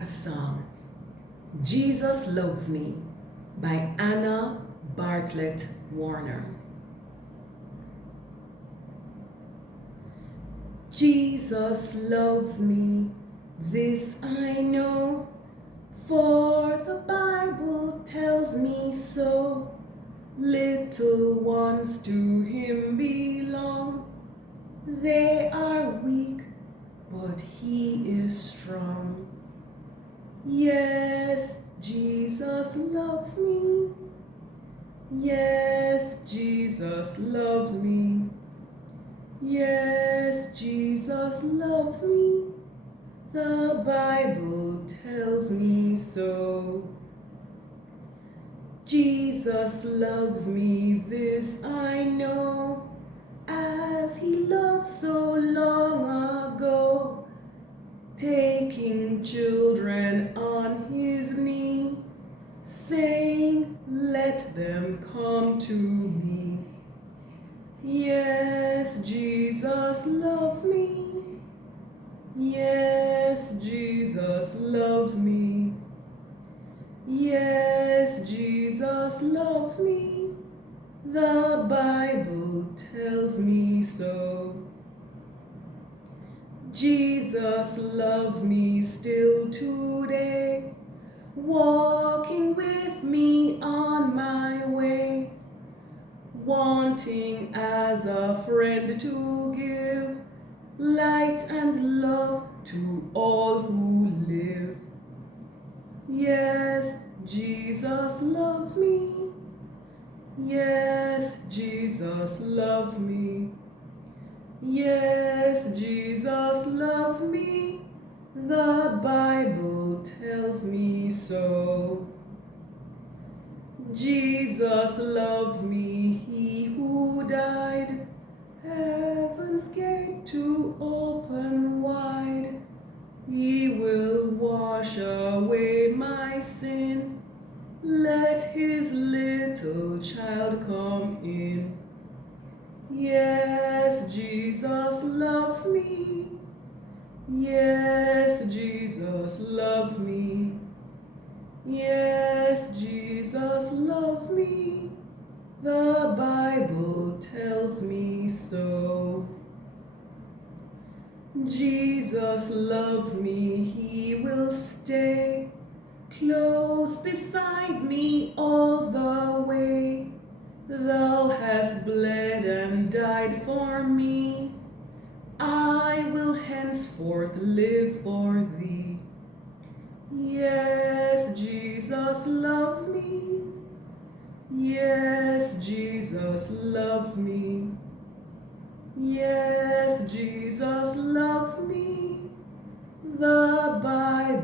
a song, Jesus Loves Me by Anna Bartlett Warner. Jesus loves me, this I know, for the Bible tells me so. Little ones to him belong, they are weak, but he is strong. Yes, Jesus loves me. Yes, Jesus loves me. Yes, Jesus loves me. The Bible tells me so. Jesus loves me, this I know, as he loved so long ago, taking children on his knee, saying, let them come to me. Yes, Jesus loves me. Yes, Jesus loves me. Yes, Jesus loves me. The Bible tells me so. Jesus loves me still today, walking with me on my way, wanting as a friend to give light and love to all who live. Yes, Jesus loves me. Yes, Jesus loves me. Yes, Jesus loves me. The Bible tells me so. Jesus loves me, he who died, heaven's gate to open wide. He will wash away my sin. Let his little child come in. Yes, Jesus loves me. Yes, Jesus loves me. Yes, Jesus loves me. The Bible tells me so. Jesus loves me, he will stay close beside me all the way. Thou hast bled and died for me. I will henceforth live for thee. Yes, Jesus loves me. Yes, Jesus loves me. Yes, Jesus loves me. The Bible